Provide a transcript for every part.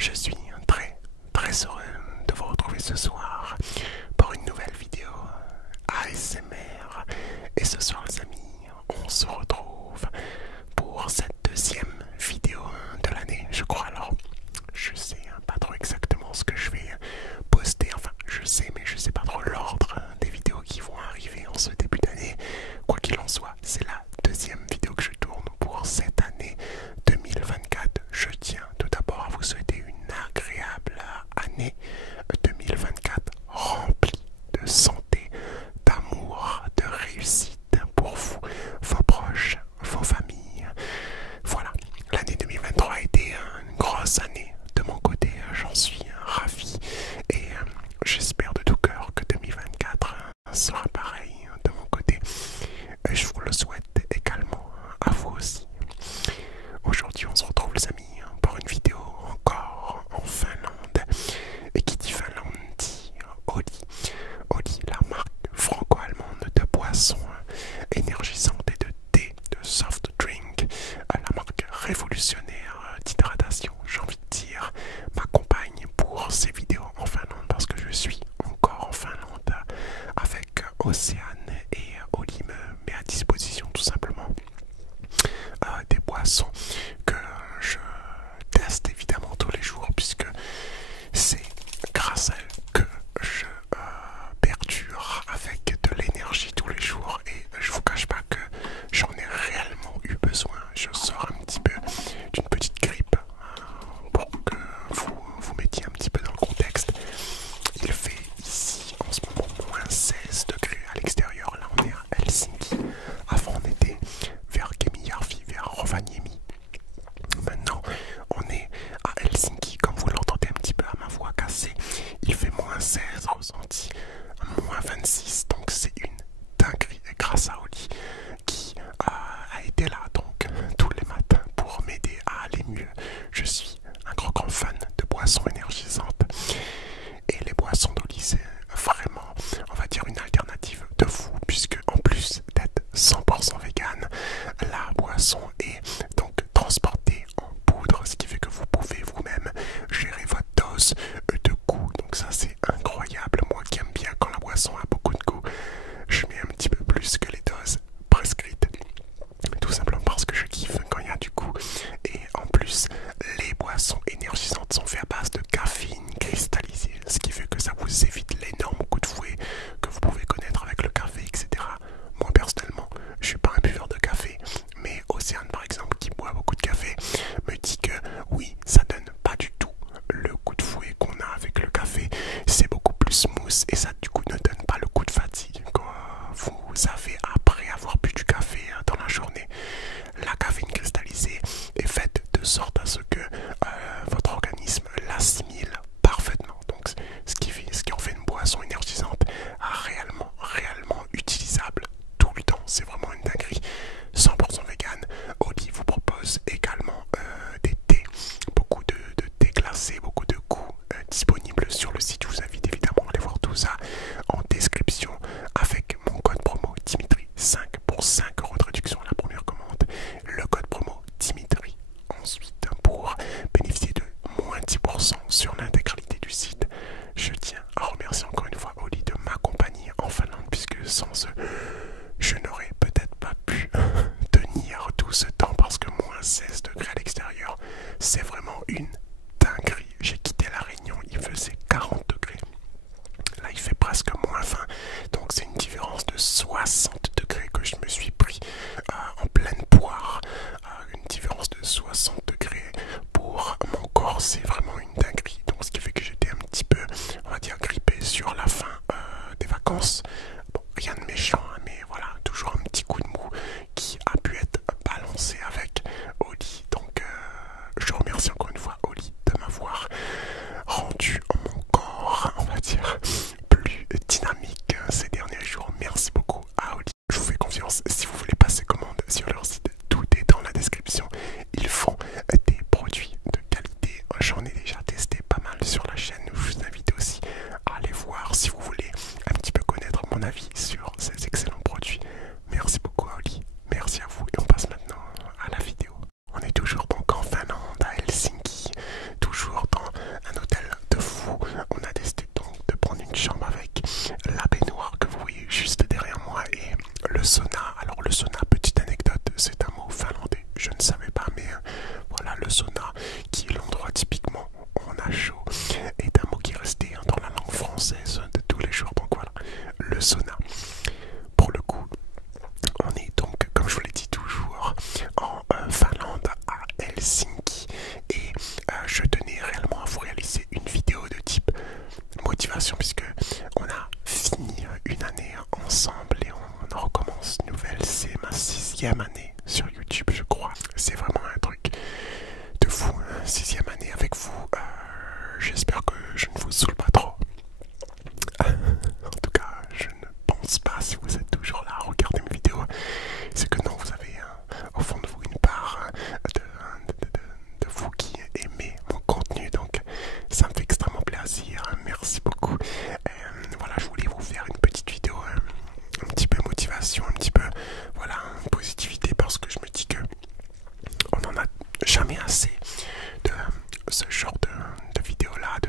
Je suis très heureux de vous retrouver ce soir pour une nouvelle vidéo ASMR. Et ce soir les amis, on se retrouve pour cette deuxième vidéo de l'année, je crois. Alors, je sais pas trop exactement ce que je vais poster, enfin je sais, mais je sais pas trop l'ordre des vidéos qui vont arriver en ce début d'année. Quoi qu'il en soit, c'est la deuxième vidéo que je tourne pour cette année 2024. Je tiens tout d'abord à vous souhaiter une agréable année 2024 remplie de santé, d'amour, de réussite pour vous, vos proches, vos familles. Voilà, l'année 2023 a été une grosse année de mon côté, j'en suis ravi et j'espère de tout cœur que 2024 sera pareil de mon côté. Je vous le souhaite également à vous aussi. Aujourd'hui on se retrouve les amis pour une vidéo encore en Finlande. Et qui dit Finlande dit Oli. Oli, la marque franco-allemande de boissons énergisantes et de thé, de soft drink. La marque révolutionnaire d'hydratation, j'ai envie de dire, m'accompagne pour ces vidéos en Finlande parce que je suis encore en Finlande avec Océane et Oli me met à disposition tout simplement des boissons que je teste évidemment tous les jours puisque c'est grâce à eux que je perdure avec de l'énergie tous les jours et je vous cache pas que j'en ai réellement eu besoin. Je sors un petit peu d'une petite grippe pour que vous mettiez un petit peu dans le contexte. Il fait ici en ce moment moins 16 degrés à l'extérieur. Là on est à Helsinki. Avant on était vers Kemijärvi, vers Rovaniemi. Maintenant on est à Helsinki, comme vous l'entendez un petit peu à ma voix cassée. Il fait moins 16 ressenti, moins 26, donc c'est une dinguerie. Et grâce à Oli qui a été là donc tous les matins pour m'aider à aller mieux. Je suis un grand fan de boissons énergisantes et les boissons d'Oli c'est vraiment, on va dire, une alternative de fou puisque en plus d'être 100% vegan, la boisson est donc transportée en poudre, ce qui fait que vous pouvez vous-même gérer votre dose de goût. Donc ça c'est incroyable. Moi qui aime bien quand la boisson a beaucoup de goût, je mets un petit peu plus que les doses prescrites, tout simplement parce que je kiffe quand il y a du goût. Et en plus les boissons énergisantes sont faites à base de caféine cristallisée, ce qui fait que ça vous évite l'énorme coup de fouet que vous pouvez connaître avec le café, etc. Moi personnellement je suis pas un buveur de café, mais Océane par exemple qui boit beaucoup de café me dit que oui, ça donne pas du tout le coup de fouet qu'on a avec le café. C'est beaucoup plus smooth et ça du coup ne donne pas le coup de fatigue que vous avez après avoir bu du café dans la journée. La caféine cristallisée est faite de sorte à ce que votre organisme l'assimile parfaitement. Donc ce qui en fait une boisson énergisante réellement utilisable tout le temps. C'est vraiment une dinguerie. 100% vegan. Oli vous propose également des thés, beaucoup de thés glacés, beaucoup de goûts disponibles sur le site. Je vous invite évidemment à aller voir tout ça en description avec mon code promo Dimitri 5 pour 5 € de réduction à la première commande. Le code promo Dimitri ensuite pour bénéficier de moins 10% sur l'intégralité du site. Je tiens à remercier encore une fois Oli de m'accompagner en Finlande puisque sans eux je n'aurais peut-être pas pu tenir tout ce temps parce que moins 16 degrés à l'extérieur c'est vraiment une dinguerie. J'ai quitté la Réunion, il faisait 40 degrés. Là il fait presque moins 20, donc c'est une différence de 60 degrés que je me suis pris en pleine poire. Une différence de 60 degrés pour mon corps c'est vraiment une dinguerie. Donc ce qui fait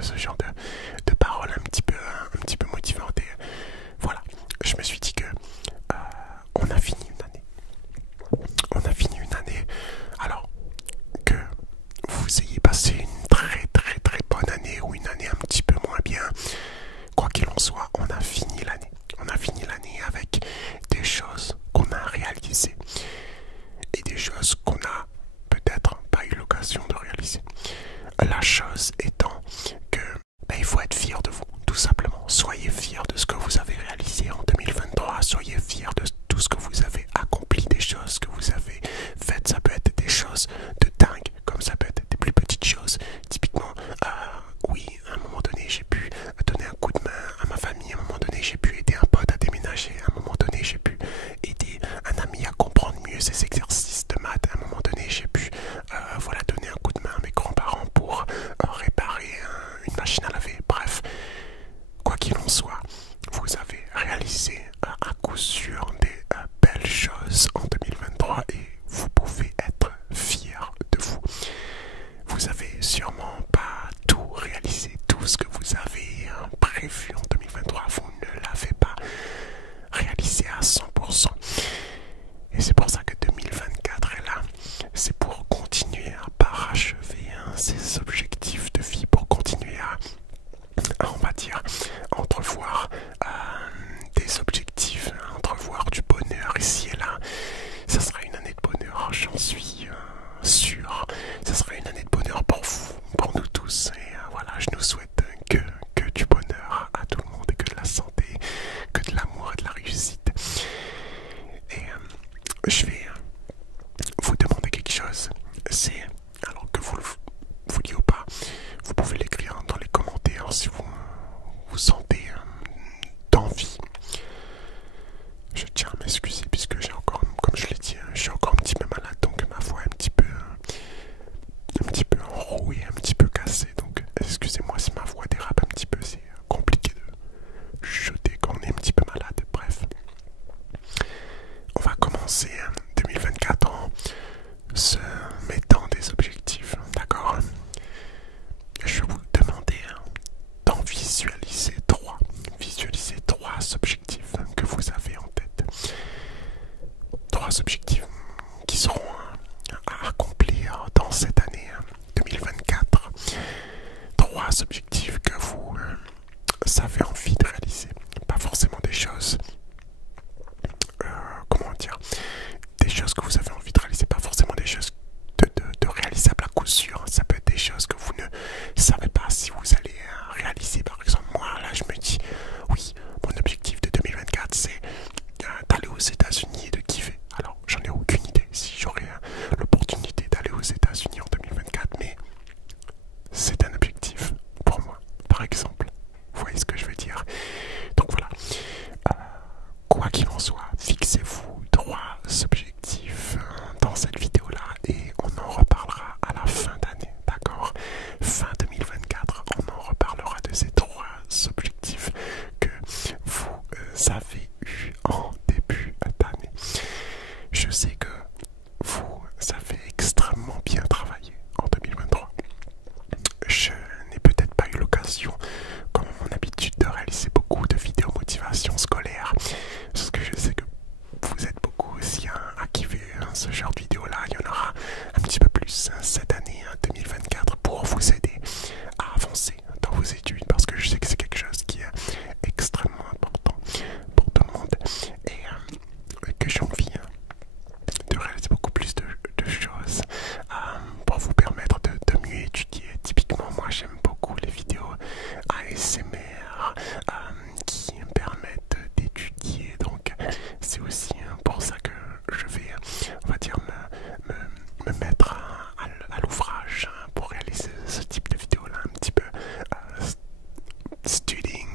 de ce genre de paroles un petit peu motivantes. Et voilà, je me suis dit que on a fini une année. On a fini une année. Alors que vous ayez passé une très très très bonne année ou une année un petit peu moins bien, quoi qu'il en soit, on a fini l'année. On a fini l'année avec des choses qu'on a réalisées et des choses qu'on a peut-être pas eu l'occasion de réaliser. La chose étant que il faut être fier de vous, tout simplement. Soyez fiers de ce que vous avez réalisé en 2023. Soyez fiers de tout ce que vous avez accompli, des choses que vous avez faites. Ça peut être des choses de dingue, comme ça peut être des plus petites choses. Typiquement, oui, à un moment donné, j'ai pu donner un coup de main à ma famille. À un moment donné, j'ai pu aider un pote à déménager. À un moment donné, j'ai pu aider un ami à comprendre mieux ses exercices de maths. À un moment donné, j'ai pu voilà, donner un coup de main à mes grands-parents pour réparer une machine à laver. Bref, quoi qu'il en soit, vous avez réalisé à coup sûr des belles choses en 2023 et vous pouvez être fiers de vous. Vous avez sûrement pas tout réalisé, tout ce que vous avez prévu en 2023, vous ne l'avez pas réalisé à 100%. Et c'est pour ça que 2024 est là. C'est pour continuer à parachever ces objectifs de vie, pour continuer à on va dire, entrevoir des objectifs, entrevoir du bonheur ici et là. Ça sera une année de bonheur, j'en suis sûr. Ça sera une année de bonheur pour vous, pour nous tous. Et voilà, je nous souhaite que du bonheur à tout le monde et que de la santé, que de l'amour et de la réussite. Et je vais vous demander quelque chose. C'est, alors que vous le vouliez ou pas, vous pouvez l'écrire dans les commentaires si vous vous sentez d'envie. Je tiens à m'excuser puisque j'ai encore, comme je l'ai dit, je suis encore un petit peu malade, donc ma voix est un petit peu enrouée, un petit peu cassée. Donc excusez-moi si ma voix dérape un petit peu, c'est compliqué de chuchoter quand on est un petit peu malade. Bref, on va commencer 2024 en se mettant des objectifs, d'accord? Je vais vous demander d'en visualiser trois. Visualisez trois objectifs que vous avez en tête. Trois objectifs qui seront à accomplir dans cette année 2024. Trois objectifs que vous avez envie de réaliser. Pas forcément des choses... comment dire, des choses que vous avez envie de réaliser, pas forcément des choses de réalisables à coup sûr. Ça peut être des choses que vous ne savez pas si vous allez réaliser. Par exemple, moi là je me dis, oui, mon objectif de 2024 c'est d'aller aux États-Unis et de kiffer. Alors j'en ai aucune idée si j'aurai l'opportunité d'aller aux États-Unis en 2024, mais c'est un objectif pour moi, par exemple. Vous voyez ce que je veux dire? Donc voilà. Quoi qu'il en soit, fixez-vous trois objectifs dans cette vidéo-là et on en reparlera à la fin d'année, d'accord? Fin 2024, on en reparlera de ces trois objectifs que vous avez eus en début d'année. Je sais que vous avez extrêmement bien travaillé en 2023. Je n'ai peut-être pas eu l'occasion, comme à mon habitude, de réaliser beaucoup de vidéos motivation scolaire. Parce que je sais que vous êtes beaucoup aussi à kiffer ce genre de vidéo là. Il y en aura un petit peu plus cette année 2024 pour vous aider à avancer dans vos études, parce que je sais que c'est quelque chose qui est extrêmement important pour tout le monde et que j'ai envie de réaliser beaucoup plus de choses pour vous permettre de mieux étudier. Typiquement, moi j'aime beaucoup les vidéos ASMR qui me permettent d'étudier, donc c'est aussi pour ça que je vais, on va dire, me mettre à l'ouvrage pour réaliser ce type de vidéo là, un petit peu studying,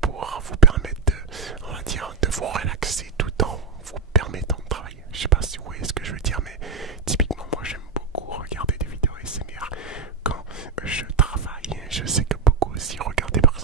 pour vous permettre on va dire, de vous relaxer tout en vous permettant de travailler. Je sais pas si vous voyez ce que je veux dire, mais typiquement moi j'aime beaucoup regarder des vidéos ASMR quand je travaille. Je sais que beaucoup aussi regardent par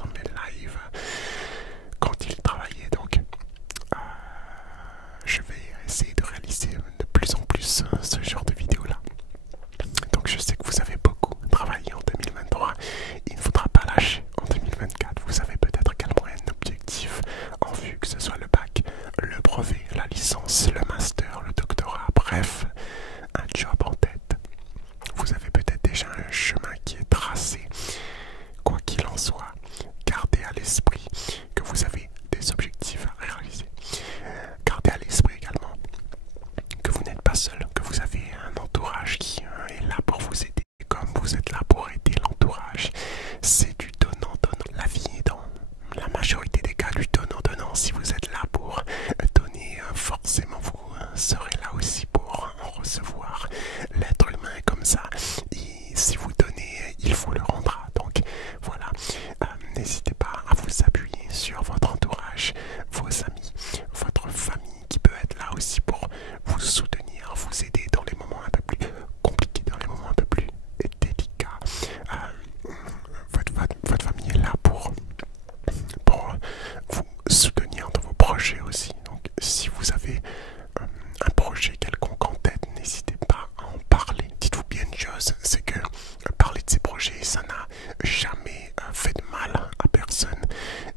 jamais fait de mal à personne.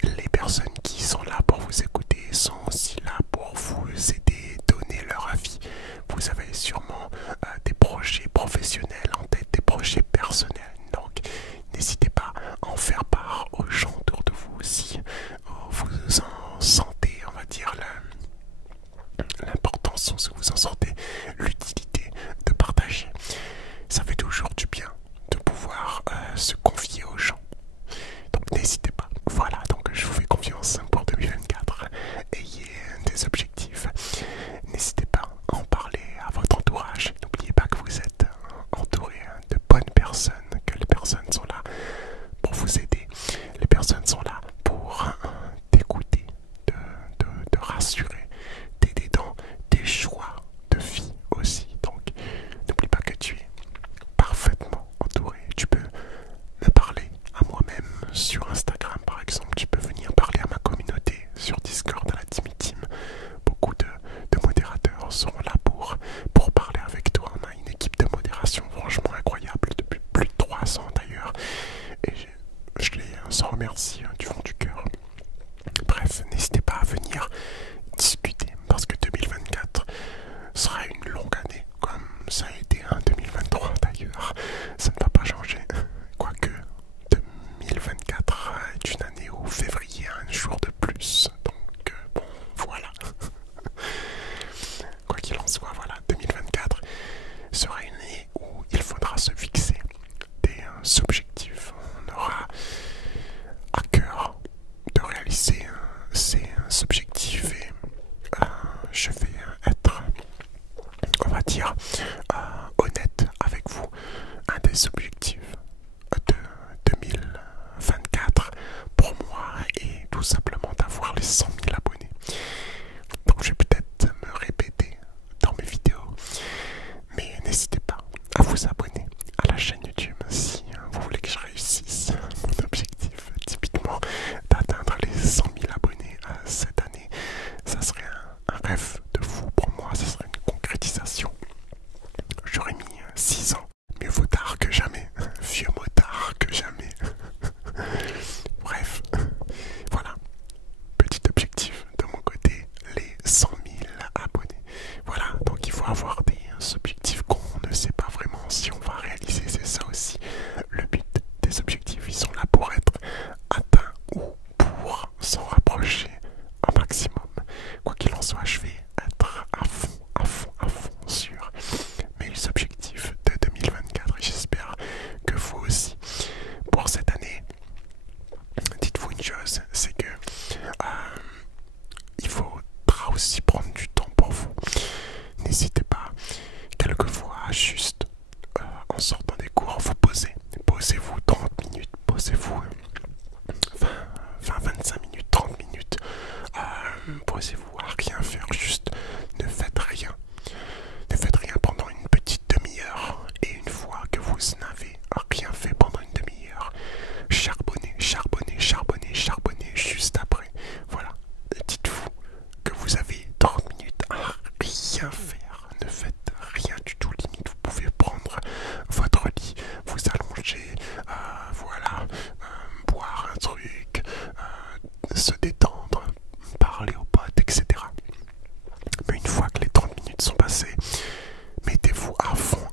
Les personnes qui sont là pour vous écouter sont aussi là pour vous aider, donner leur avis. Vous avez sûrement des projets professionnels en tête, des projets personnels. Donc, n'hésitez pas à en faire part aux gens autour de vous si vous en sentez, on va dire, l'importance, si vous en sentez l'utilité de partager. Ça fait toujours du bien de pouvoir se confier aux gens. Donc n'hésitez pas. Voilà, donc je vous fais confiance pour 2024. Ayez des objectifs. N'hésitez pas à en parler à votre entourage. N'oubliez pas que vous êtes entouré de bonnes personnes, que les personnes sont là pour vous aider. Les personnes sont là pour t'écouter, te rassurer, t'aider dans tes choix de vie aussi. Donc n'oublie pas que tu es parfaitement entouré. Tu peux me parler à moi-même sur Instagram par exemple. Tu peux venir parler à ma communauté sur Discord, à la Team. Beaucoup de modérateurs seront là pour parler avec toi. On a une équipe de modération franchement incroyable depuis plus de 3 ans d'ailleurs. Et je les en remercie du fond du cœur. Bref, n'hésitez pas à venir discuter parce que 2024 sera une longue année comme ça a été un 2023 d'ailleurs. Ça ne va pas changer. Quoique 2024 est une année où février a un jour de plus. Donc bon, voilà. Quoi qu'il en soit, voilà, 2024 sera une année où il faudra se fixer des objectifs. On aura à cœur de réaliser ces objectifs et je vais être, on va dire, honnête avec vous. Un des objectifs de 2024 pour moi est tout simplement d'avoir les 100 000 abonnés. Donc je vais peut-être me répéter dans mes vidéos, mais n'hésitez pas à vous abonner à la chaîne YouTube si vous voulez que je réussisse mon objectif typiquement d'atteindre les 100 000 abonnés cette année. Ça serait un rêve de fou pour moi, ça serait une concrétisation. J'aurais mis 6 ans, mieux vaut tard que jamais, vieux motard que jamais. Bref, voilà, petit objectif de mon côté, les 100 000 abonnés. Voilà, donc il faut avoir des objectifs qu'on ne sait pas vraiment si on va réaliser, c'est ça aussi le but des objectifs. Ils sont là pour être atteints ou pour s'en rapprocher un maximum. Quoi qu'il en soit, je vais être à fond sur mes objectifs de 2024 et j'espère que vous aussi. Pour cette année, dites-vous une chose, c'est que il faudra aussi prendre du temps pour vous. N'hésitez pas, quelquefois, juste en sortant des cours, vous posez-vous 30 minutes, posez-vous 25 minutes, 30 minutes, posez-vous à rien faire, juste ne faites rien. Ne faites rien pendant une petite demi-heure et une fois que vous n'avez rien fait pendant une demi-heure, charbonnez juste après. Voilà, dites-vous que vous avez 30 minutes à rien faire. Ne faites rien du tout, limite vous pouvez prendre votre lit, vous allonger, voilà, boire un truc, se détendre, parler aux potes, etc. Mais une fois que les 30 minutes sont passées, mettez-vous à fond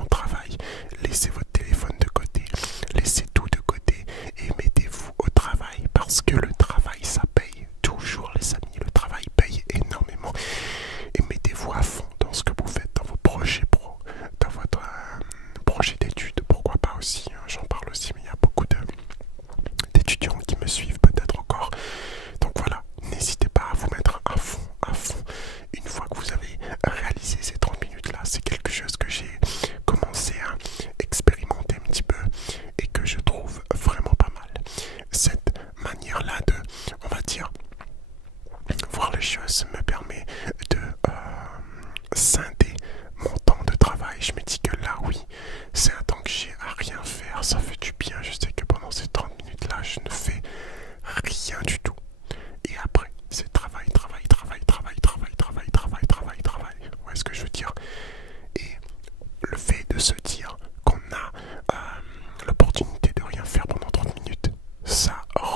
au travail. Laissez votre téléphone de côté, laissez tout de côté et mettez-vous au travail parce que le travail ça paye toujours les amis, le travail paye énormément et mettez-vous à fond dans ce que vous faites, dans vos projets pro, dans votre projet d'études, pourquoi pas aussi, hein.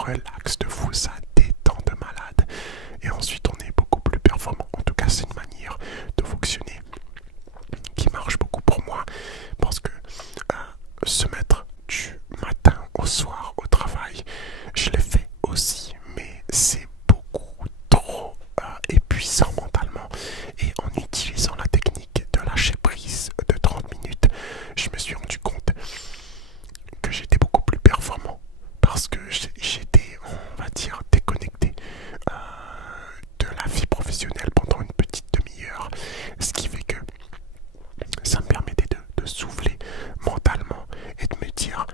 relaxe de fou, ça détend de malade. Et ensuite, on est beaucoup plus performant. En tout cas, c'est une manière de fonctionner qui marche beaucoup pour moi. Parce que se mettre du matin au soir au travail, je l'ai fait aussi, mais c'est beaucoup trop épuisant mentalement. Et en utilisant la technique de lâcher prise de 30 minutes, je me suis rendu compte que j'étais beaucoup plus performant parce que j'étais, on va dire, déconnecté de la vie professionnelle pendant une petite demi-heure, ce qui fait que ça me permettait de souffler mentalement et de me dire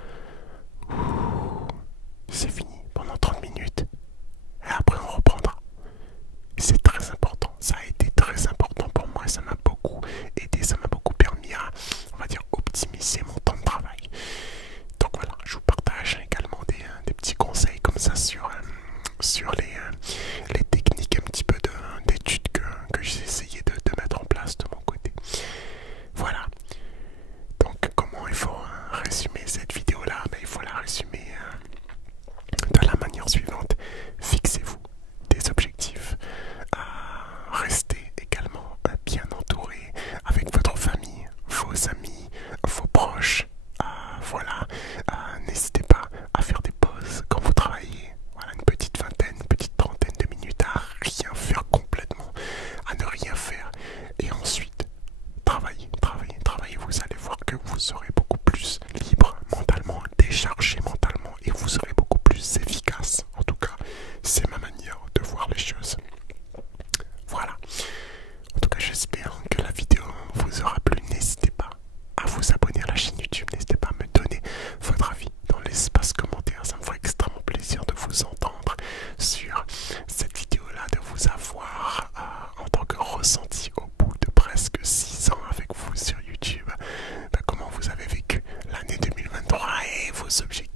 c'est fini pendant 30 minutes et après on reprendra. C'est très important, ça a été très important pour moi, ça m'a beaucoup aidé, ça m'a beaucoup permis à, on va dire, optimiser mon temps de travail. Donc voilà, je vous partage également des petits conseils comme ça sur les techniques un petit peu d'études que j'ai essayé de mettre en place de mon côté. Voilà. Donc comment il faut résumer cette vidéo là? Il faut la résumer de la manière suivante. Fixez-vous des objectifs, restez également bien entouré avec votre famille, vos amis, vos proches. Voilà, n'hésitez pas à faire des pauses quand vous travaillez. Voilà, une petite vingtaine, une petite trentaine de minutes à rien faire complètement, à ne rien faire. Et ensuite, travaillez, travaillez, travaillez. Vous allez voir que vous serez beaucoup plus libre mentalement, déchargé mentalement, et vous serez beaucoup plus efficace. En tout cas, c'est ma manière de voir les choses. Voilà. En tout cas, j'espère que la vidéo vous aura plu. N'hésitez pas à vous abonner à la chaîne YouTube. N'hésitez pas à me donner votre avis dans l'espace commentaire. Ça me ferait extrêmement plaisir de vous entendre sur cette vidéo-là, de vous avoir en tant que ressenti au bout de presque 6 ans avec vous sur YouTube. Comment vous avez vécu l'année 2023 et vos objectifs.